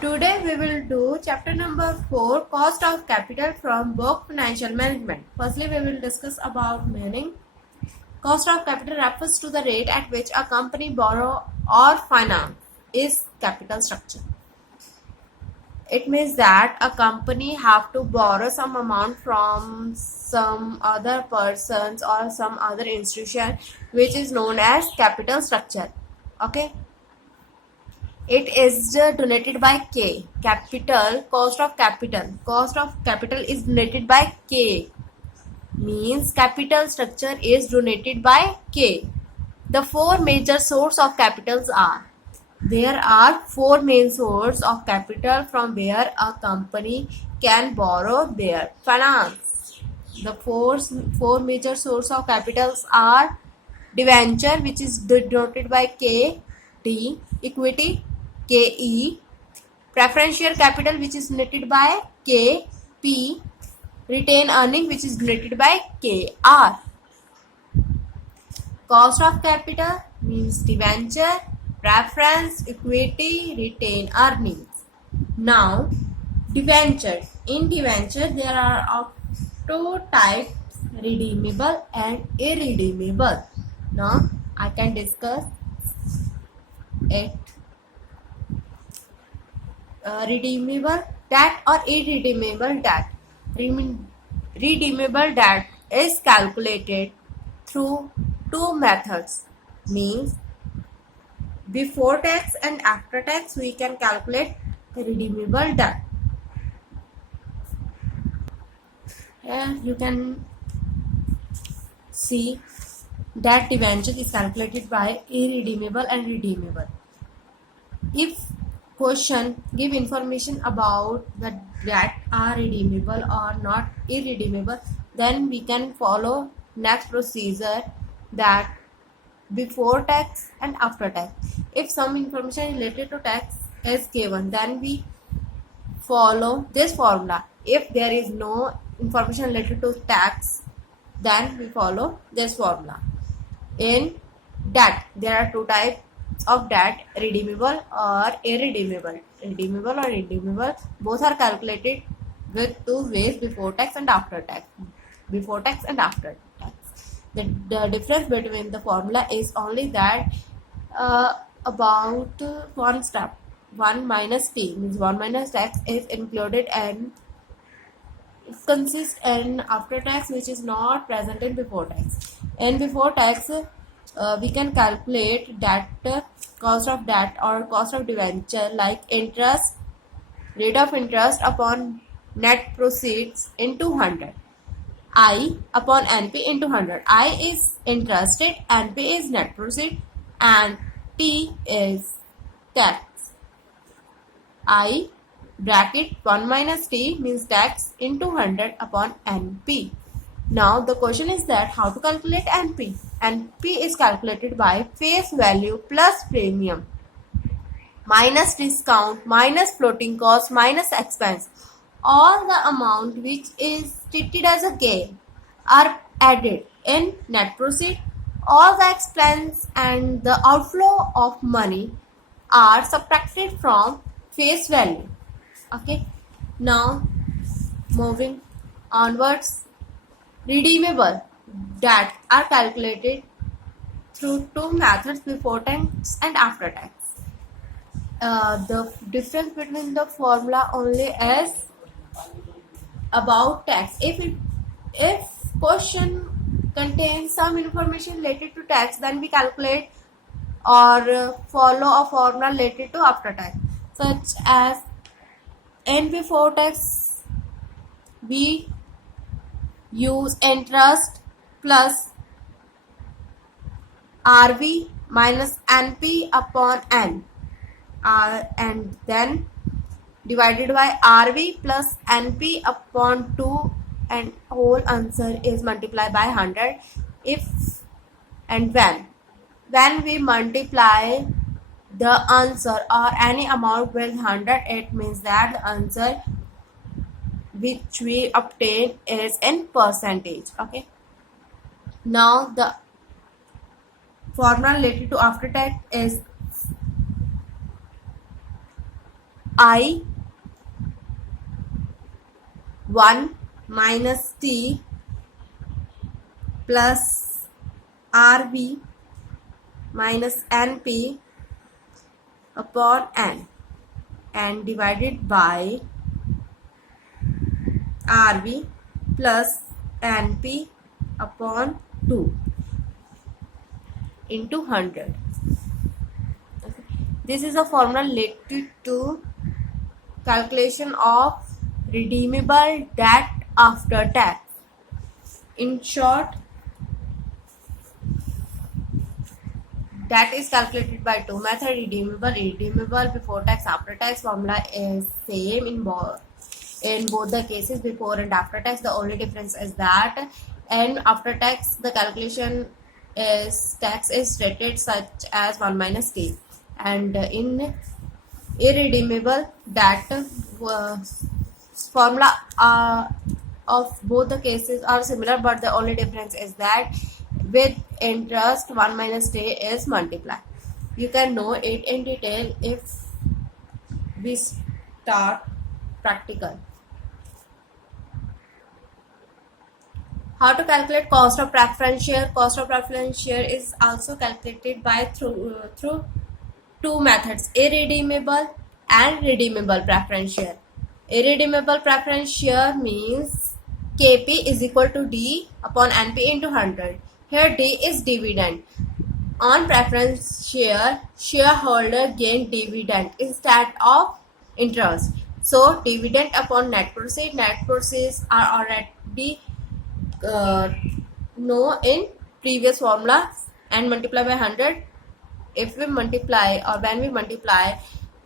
Today we will do chapter number 4, Cost of Capital from book Financial Management. Firstly, we will discuss about meaning. Cost of capital refers to the rate at which a company borrow or finance its capital structure. It means that a company have to borrow some amount from some other persons or some other institution, which is known as capital structure. Okay. It is donated by K. Capital, cost of capital. Cost of capital is donated by K. Means capital structure is donated by K. The four major sources of capitals are. There are four main sources of capital from where a company can borrow their finance. The four major sources of capitals are debenture, which is denoted by K, D, equity, KE, preferential capital, which is denoted by KP, retained earning, which is denoted by KR. Cost of capital means debenture, preference, equity, retained earnings. Now, debenture. In debenture, there are of two types, redeemable and irredeemable. Now, I can discuss it. Redeemable debt or irredeemable debt. Redeemable debt is calculated through two methods. Means before tax and after tax we can calculate redeemable debt. Here you can see that debenture is calculated by irredeemable and redeemable. If question give information about the debt are redeemable or not irredeemable, then we can follow next procedure, that before tax and after tax. If some information related to tax is given, then we follow this formula. If there is no information related to tax, then we follow this formula. In debt, there are two types of debt, redeemable or irredeemable. Redeemable or redeemable, both are calculated with two ways, before tax and after tax. Before tax and after tax. The difference between the formula is only that about one step. 1 minus t means 1 minus tax is included and it consists in after tax, which is not present in before tax. In before tax, we can calculate that cost of debt or cost of debenture like interest, rate of interest upon net proceeds into 100. I upon NP into 100. I is interest rate, NP is net proceed, and T is tax. I bracket 1 minus T means tax into 100 upon NP. Now the question is that how to calculate NP. NP is calculated by face value plus premium minus discount minus floating cost minus expense. All the amount which is treated as a gain are added in net proceed. All the expense and the outflow of money are subtracted from face value. Okay. Now moving onwards, redeemable debt are calculated through two methods, before tax and after tax. The difference between the formula only is about tax. If question contains some information related to tax, then we calculate or follow a formula related to after tax, such as in before tax we use interest plus RV minus NP upon N, and then divided by RV plus NP upon 2, and whole answer is multiplied by 100. If and when we multiply the answer or any amount with 100, it means that the answer which we obtain is in percentage. Okay. Now the formula related to after tax is I 1 minus T plus RV minus NP upon N and divided by RV plus NP upon 2 into 100. Okay. This is a formula related to calculation of redeemable debt after tax. In short, debt is calculated by two methods: redeemable before tax, after tax. Formula is same in both the cases, before and after tax. The only difference is that and after tax the calculation is tax is rated such as 1 minus T, and in irredeemable debt formula of both the cases are similar, but the only difference is that with interest 1 minus T is multiplied. You can know it in detail if we start practical. How to calculate cost of preference share? Cost of preference share is also calculated by through two methods: irredeemable and redeemable preference share. Irredeemable preference share means KP is equal to D upon NP into 100. Here D is dividend. On preference share, shareholder gain dividend instead of interest. So dividend upon net proceeds. Net proceeds are already know in previous formula and multiply by 100. If we multiply or when we multiply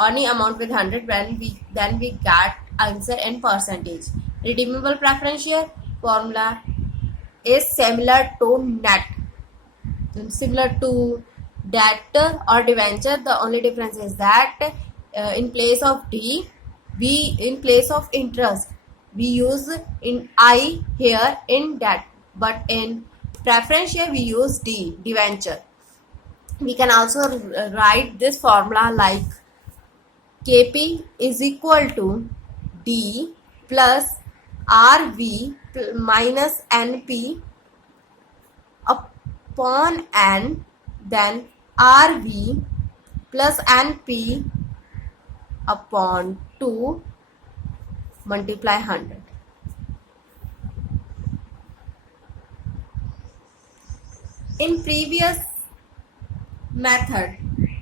any amount with 100, then we get answer in percentage. Redeemable preference share formula is similar to debt or debenture. The only difference is that in place of D, in place of interest we use in I here in debt, but in preference share we use D, debenture. We can also write this formula like KP is equal to D plus RV minus NP upon N, then RV plus NP upon 2 multiply 100. In previous method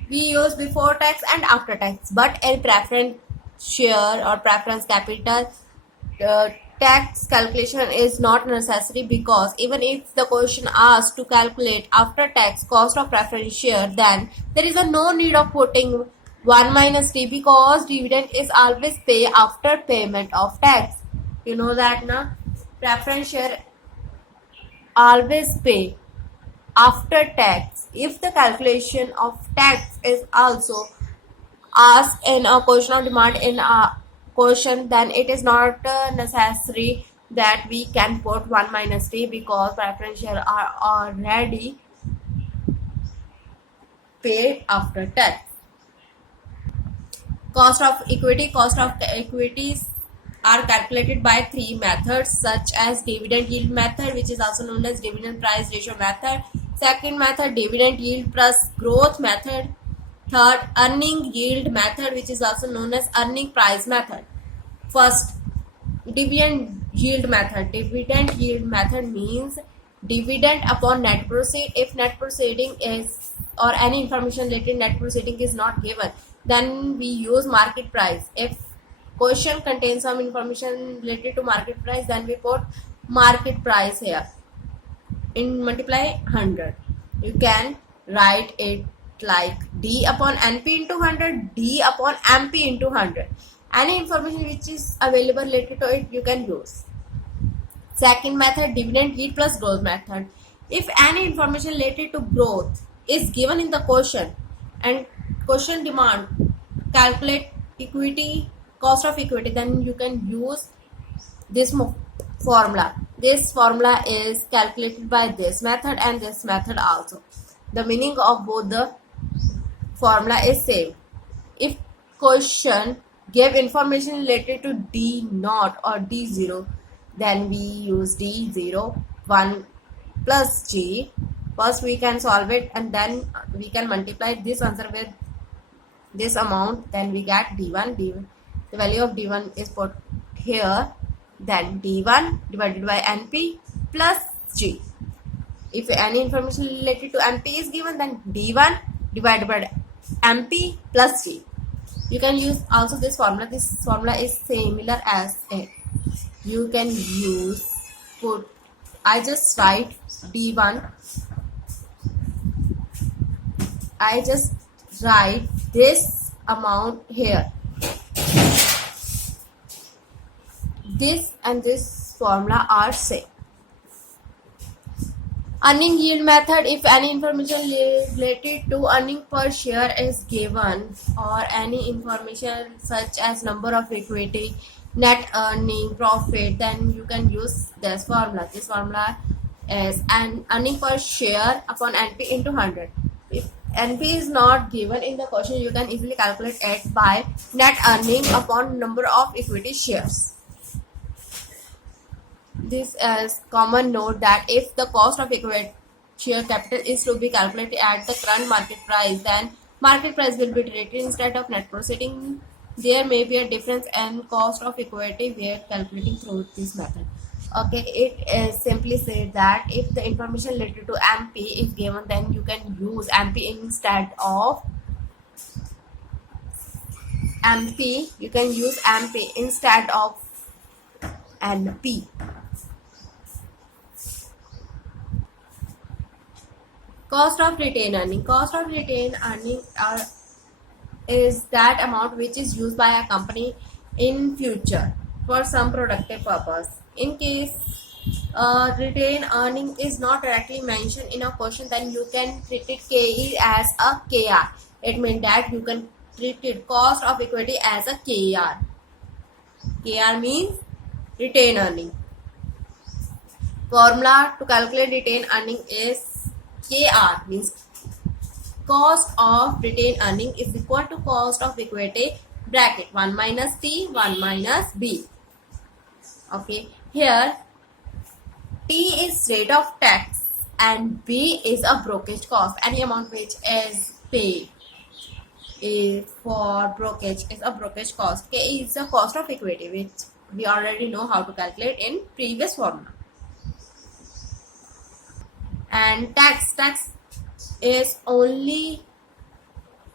we use before tax and after tax, but in preference share or preference capital tax calculation is not necessary, because even if the question asks to calculate after tax cost of preference share, then there is no need of putting 1 minus T, because dividend is always paid after payment of tax. You know that na? Preference share always pay after tax. If the calculation of tax is also asked in a question of demand in a question, then it is not necessary that we can put 1 minus T, because preference share are already paid after tax. Cost of equities are calculated by three methods, such as dividend yield method, which is also known as dividend price ratio method. Second method, dividend yield plus growth method. Third, earning yield method, which is also known as earning price method. First, dividend yield method. Dividend yield method means dividend upon net proceed. If net proceeding is or any information related net proceeding is not given, then we use market price. If question contains some information related to market price, then we put market price here in multiply 100. You can write it like D upon NP into 100, D upon MP into 100. Any information which is available related to it you can use. Second method, dividend yield plus growth method. If any information related to growth is given in the question and question demand calculate equity, cost of equity, then you can use this formula. This formula is calculated by this method and this method also. The meaning of both the formula is same. If question give information related to D0 or D0, then we use D0 1 plus G. First we can solve it and then we can multiply this answer with this amount, then we get D1. The value of D1 is put here, then D1 divided by NP plus G. If any information related to NP is given, then D1 divided by MP plus G. You can use also this formula. This formula is similar as it. You can use I just write D1. I just write this amount here. This and this formula are same. Earning yield method. If any information related to earning per share is given, or any information such as number of equity, net earning, profit, then you can use this formula. This formula is an earning per share upon NP into 100. If NP is not given in the question, you can easily calculate it by net earning upon number of equity shares. This is common note that if the cost of equity share capital is to be calculated at the current market price, then market price will be treated instead of net proceeding. There may be a difference in cost of equity where calculating through this method. Okay, it is simply said that if the information related to MP is given, then you can use MP instead of MP. You can use MP instead of NP. Cost of retained earning. Cost of retained earning is that amount which is used by a company in future for some productive purpose. In case retained earning is not directly mentioned in a question, then you can treat it KE as a KR. It means that you can treat it cost of equity as a KR. KR means retained earning. Formula to calculate retained earning is KR, means cost of retained earning is equal to cost of equity bracket 1 minus T, 1 minus B. Okay, here T is rate of tax and B is a brokerage cost. Any amount which is paid for brokerage is a brokerage cost. K is the cost of equity, which we already know how to calculate in previous formula. And tax is only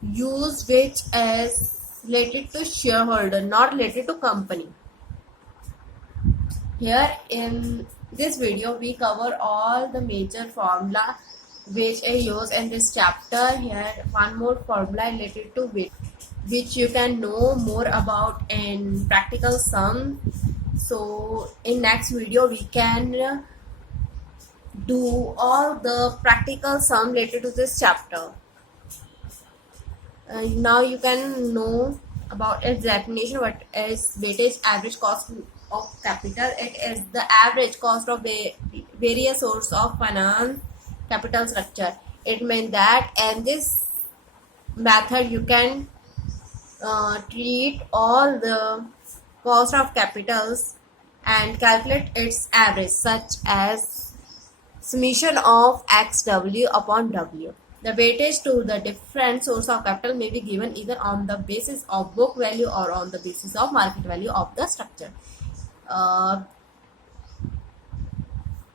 used which is related to shareholder, not related to company. Here in this video we cover all the major formula which are used in this chapter. Here one more formula related to which you can know more about in practical sum. So in next video we can do all the practical sum related to this chapter. Now you can know about its definition. What is weightage average cost of capital? It is the average cost of various sources of finance capital structure. It means that in this method you can treat all the cost of capitals and calculate its average, such as summation of XW upon W. The weightage to the different source of capital may be given either on the basis of book value or on the basis of market value of the structure.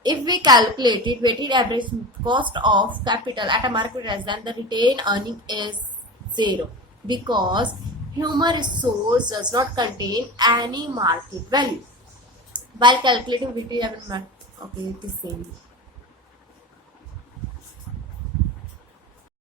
If we calculate it, weighted average cost of capital at a market price, then the retained earning is 0 because human resource does not contain any market value. While calculating weighted average, okay, it is same.